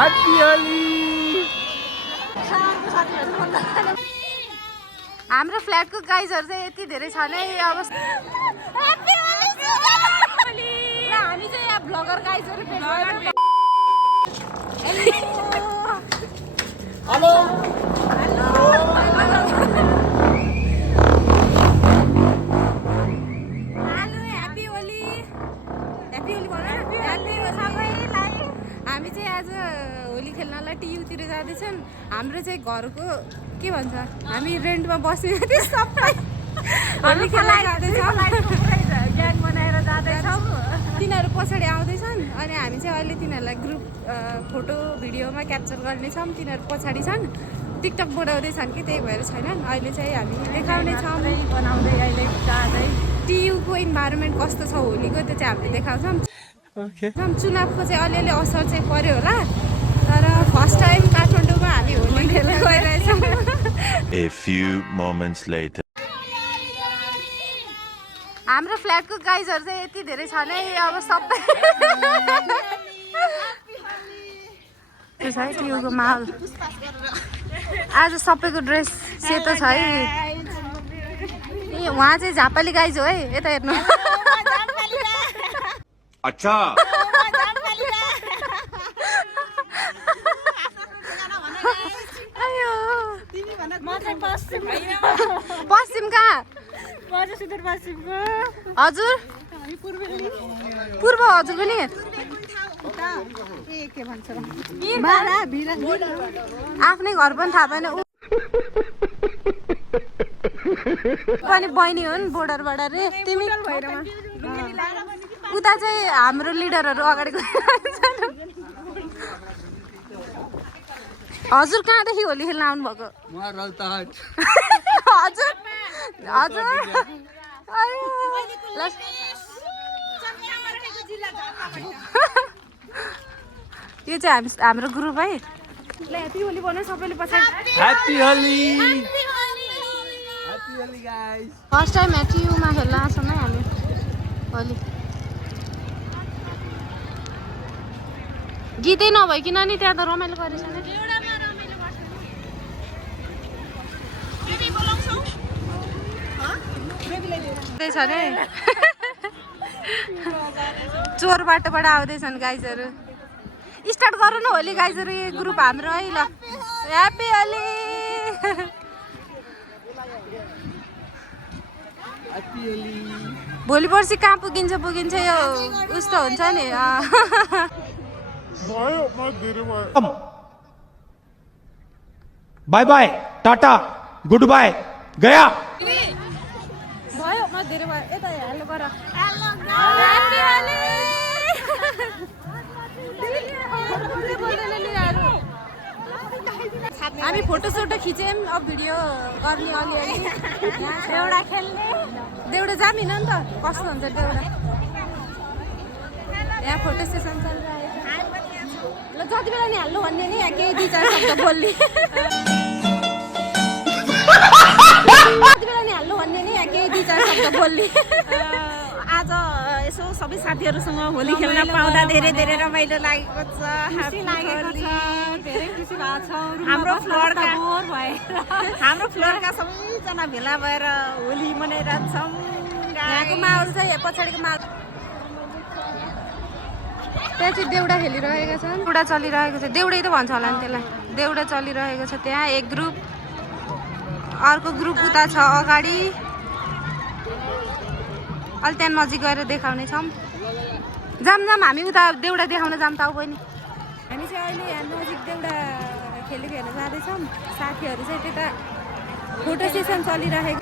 Happy Holi. हाम्रो फ्ल्याटको गाइजहरु चाहिँ यति धेरै छ नै अब ह्याप्पी होली। हामी चाहिँ यहाँ ब्लगर गाइजहरु hello happy Holi. Happy Holi भन सबैलाई। हामी चाहिँ आज होली खेल्नलाई टियुतिर जाँदैछन्। हाम्रो चाहिँ घरको के भन्छ हामी रेन्टमा बसेको थियौँ सबै होली खेल्न जाँदैछौँ ग्याङ बनाएर जाँदैछौँ। तिनीहरू पछाडि आउँदैछन् अनि हामी चाहिँ अहिले तिनीहरूलाई ग्रुप फोटो भिडियोमा क्याप्चर गर्नेछौँ। तिनीहरू पछाडि छन् टिकटक बनाउँदैछन् कि त्यही भएर छैनन्। अहिले चाहिँ हामी देखाउनेछौँ बनाउँदै अहिले जाँदै टियुको इन्भाइरोमेन्ट कस्तो छ होलीको त्यो चाहिँ हामीले देखाउँछौँ। चुनावको चाहिँ अलिअलि असर चाहिँ पर्यो होला तर फर्स्ट टाइम काठमाडौँमा हामी होली खेल्न गइरहेछौँ। A few moments later. हाम्रो फ्ल्याटको गाइजहरु चाहिँ यति धेरै छ नै अब सबै छ है टियुको माहौल। आज सबैको ड्रेस सेतो छ है। ए उहाँ चाहिँ झापाली गाइज हो है यता हेर्नु। अच्छा पश्चिम कहाँ हजुर पूर्व हजुर पनि आफ्नै घर पनि थाहा भएन पनि बहिनी हो नि बोर्डरबाट रे तिमी उता चाहिँ हाम्रो लिडरहरू अगाडि हजुर कहाँदेखि होली खेल्न आउनु भएको हजुर हजुर यो चाहिँ हाम्रो ग्रुप है। ल ह्याप्पी होली भन्नु सबैले पछाडि happy Holi. Happy Holi guys. First time टियुमा खेल्न आछौँ है हामी होली। गीतै नभइकन नि त्यहाँ त रमाइलो गरेछ नि। छ नि चोर बाटोबाट आउँदैछन् गाइजहरू। स्टार्ट गरौँ न होली गाइजहरू यो ग्रुप हाम्रो है। ल ह्याप्पी होली। भोलि पर्सि कहाँ पुगिन्छ यो उस्तो हुन्छ नि। Bye bye tata goodbye गया भयो म धेरै भयो यता हेलो गर ह्याप्पी होली। हामी फोटो सोटो खिच्यौँ अब भिडियो गर्ने अलिअलि देउडा खेल्ने देउडा जामिन नि त कस्तो हुन्छ देउडा। यहाँ फोटो सेसन चलिरहेको ल जति बेला नि हाल्नु भन्ने नि यहाँ केही 2-4 शब्द बोल्ने जति बेला नि हाल्नु भन्ने नि यहाँ केही 2-4 शब्द बोल्ने। आज यसो सबै साथीहरूसँग होली खेल्न पाउँदा धेरै धेरै रमाइलो लागेको छ। धेरै खुसी भएको छ। हाम्रो फ्लोरका सबैजना भेला भएर होली मनाइरहेछौँ। यहाँको माहौल चाहिँ पछाडिको माहौल त्यहाँ चाहिँ देउडा खेलिरहेका छन्। देउडा चलिरहेको छ देउडै त भन्छ होला नि त्यसलाई। देउडा चलिरहेको छ त्यहाँ एक ग्रुप अर्को ग्रुप उता छ अगाडि। अलि त्यहाँ नजिक गएर देखाउने छौँ। जाम हामी उता देउडा देखाउन जाम त बहिनी। हामी चाहिँ अहिले यहाँ नजिक देउडा खेली हेर्न जाँदैछौँ। साथीहरू चाहिँ त्यता फोटो सेसन चलिरहेको।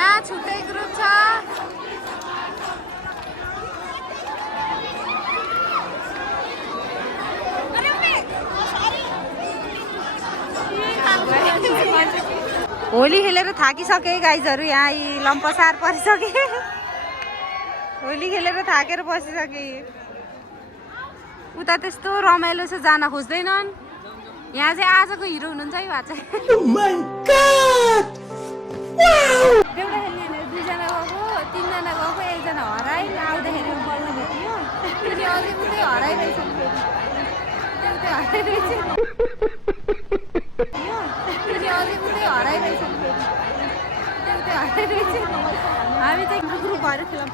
यहाँ छुट्टै ग्रुप छ। होली खेलेर थाकिसके गाइजहरू, यहाँ यी लम्पसार परिसके। होली खेलेर थाकेर बसिसके। उता त्यस्तो रमाइलो छ, जान खोज्दैनन्। यहाँ चाहिँ आजको हिरो हुनुहुन्छ है उहाँ चाहिँ। देउडा खेल्ने भनेर 2 जना गएको, 3 जना गएको, 1 जना हराइ। आउँदाखेरि बल्ल भेटियो, फेरि अझै उतै हराइरहेछ। हामी चाहिँ ग्रुप भएर खेलौँ।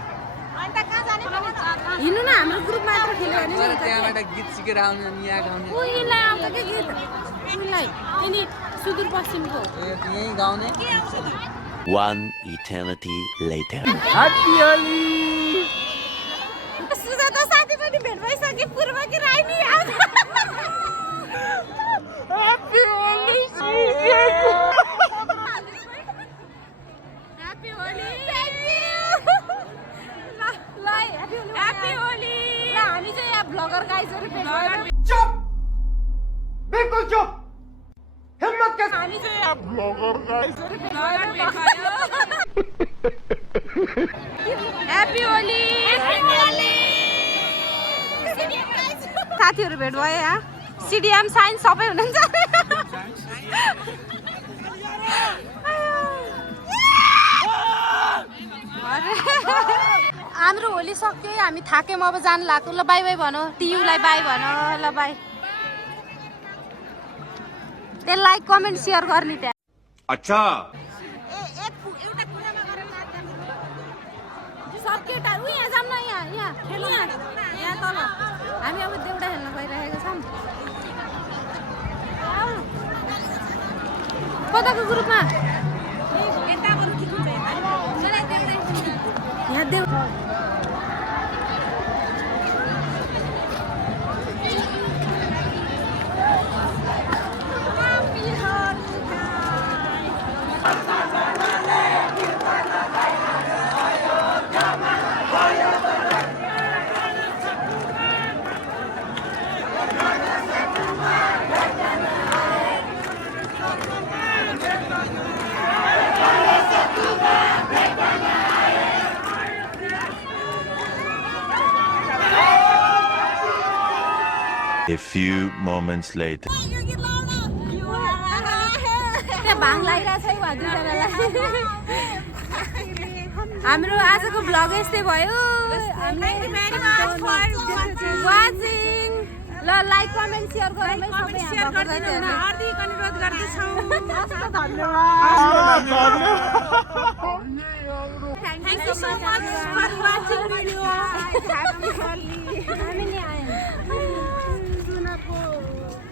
हिँड्नु न, हाम्रो ग्रुप मात्र खेल्यो भने त्यहाँबाट गीत सिकेर आउने अनि यहाँ गाउने। उहीलाई आउँछ के गीत, उहीलाई यिनी सुदूरपश्चिमको यहीँ गाउने। One eternity later. Happy Holi. Sujata साथी पनि भेट भइसक्यो, पूर्व कि राइनी आउँछ। Happy Holi. Happy Holi. Thank you. ल ह्याप्पी होली। ल हामी चाहिँ यहाँ ब्लगर गाइजहरू भेट भएर चुप, बिल्कुल चुप, हिम्मत के हामी चाहिँ यहाँ ब्लगर गाइजहरू भेट भयो। ह्याप्पी होली। साथीहरू भेट भयो यहाँ, सिडिएम साइन्स सबै हुनुहुन्छ। हाम्रो होली सक्यो, हामी थाक्यौँ, अब जानु लाग्यो। ल बाई बाई भनौँ, टियुलाई बाई भन। ल बाई। त्यसलाई लाइक कमेन्ट सेयर गर्ने त्यहाँ। अच्छा। सब केटा यहाँ जाऊँ न, यहाँ खेलौँ न, यहाँ तल। हामी अब देउडा खेल्न गइरहेको छौँ। कताको ग्रुपमा? यहाँ देउडा। A few moments later. त्यहाँ भाङ लागिरहेको छ है उहाँ दुईजनालाई। हाम्रो आजको भ्लग यस्तै भयो। वाचिङ। ल लाइक कमेन्ट सेयर गर्नु है, सबै यहाँ भएकोलाई हार्दिक अनुरोध गर्दछौँ। Thank you so much for watching video. हामीले आयौँ।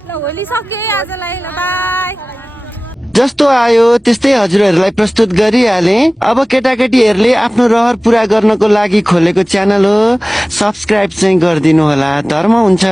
ल होली सक्यो आजलाई। ल बाई। जस्तो आयो त्यस्तै हजुरहरूलाई प्रस्तुत गरिहाले। अब केटाकेटीहरूले आफ्नो रहर पूरा गर्नको लागि खोलेको च्यानल हो, सब्स्क्राइब चाहिँ गरिदिनु होला, धर्म हुन्छ।